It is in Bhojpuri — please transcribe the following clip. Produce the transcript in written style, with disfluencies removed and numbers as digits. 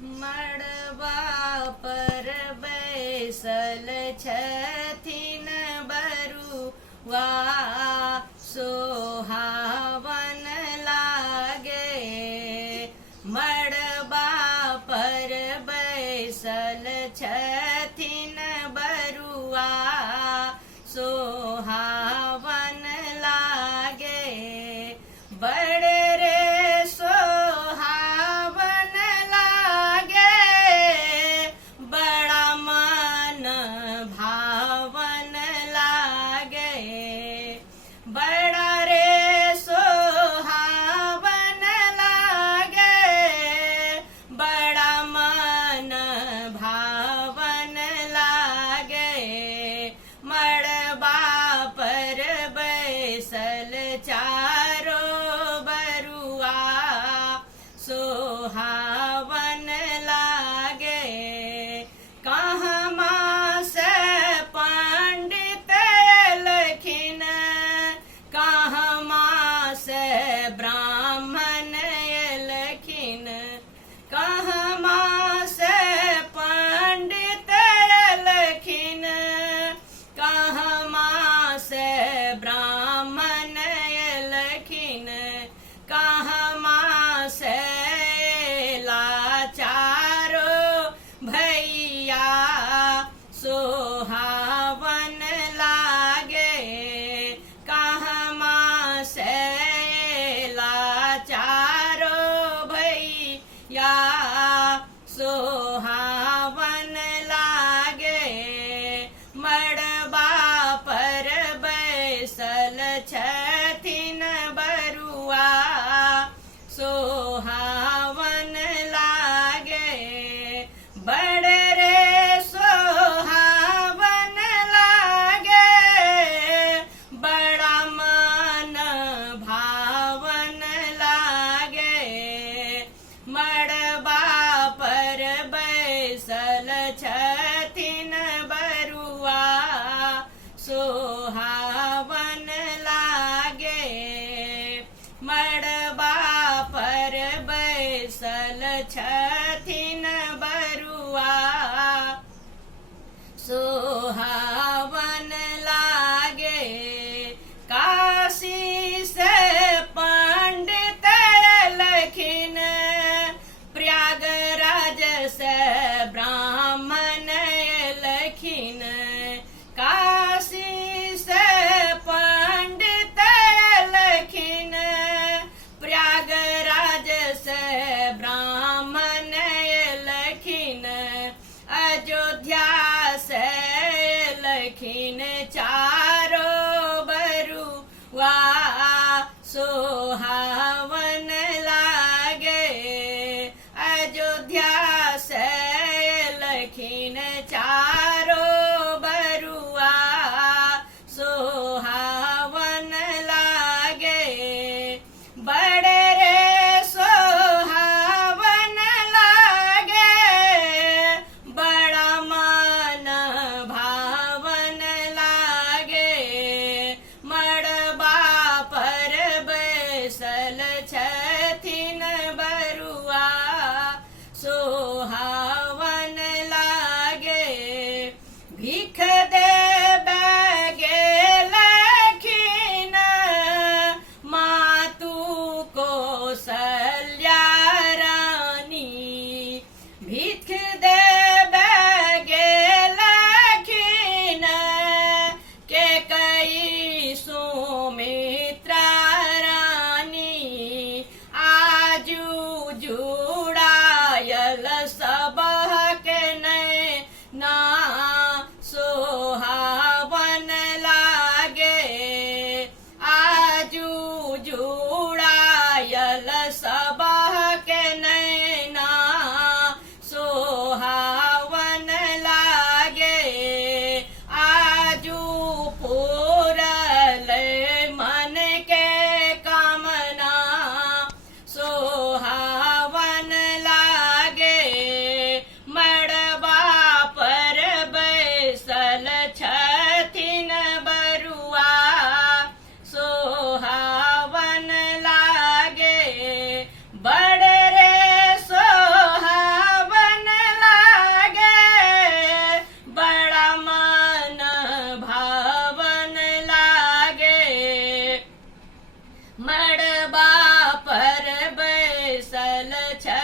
मड़वा पर बैसल छथिन बरुआ सोहावन लागे। मड़वा पर बैसल छथिन बरुआ सोहावन लागे। बड़े रे सोहावन लागे, बड़ा मन भावन लागे। बड़ा रे सोहावन लागे, बड़ा मन भावन लागे। मड़वा पर बैसल चारो बरुआ सोहावन लागे। कहमा से पंडित लखिन, कहमा से ब्राह्मण लखिन। कहमा से पंडित लखिन, कहमा से ब्राह्मण लखिन। कहमा से लाचारो भैया सोहावन लागे। कहमा से लाचारो भैया सोहावन लागे। मड़वा पर बैसल छथिन बरुआ सोहावन लागे। बड़े रे सोहावन लागे, बड़ा मन भावन लागे। मड़वा पर बैसल छथिन बरुआ सोहावन लागे। मड़वा पर बैसल छथिन बरुआ सोहावन लागे। काशी से पंडित लखिन, प्रयागराज से ब्राह्मण लखिन। काशी से पंडित लखिन, प्रयागराज से ब्राह्मण लखिन। अयोध्या से लखिन चारो बरुआ सोहावन लागे। अयोध्या से लखिन चारो बरुआ सोहावन लागे। बड़े रे सोहावन लागे, बड़ा मन भावन लागे। मड़वा पर बैसल छथिन बरुआ सोहावन लागे। भीख देबे गेलखिन मातु कौशल्या रानी। भीख देबे गेलखिन कैकेयी सुमित्रा रानी। आजू जुड़ायल सबके नैना सोहावन लागे। आजू जुड़ायल सबके नैना सोहावन लागे। आजू पूरल मन के कामना सोहावन छल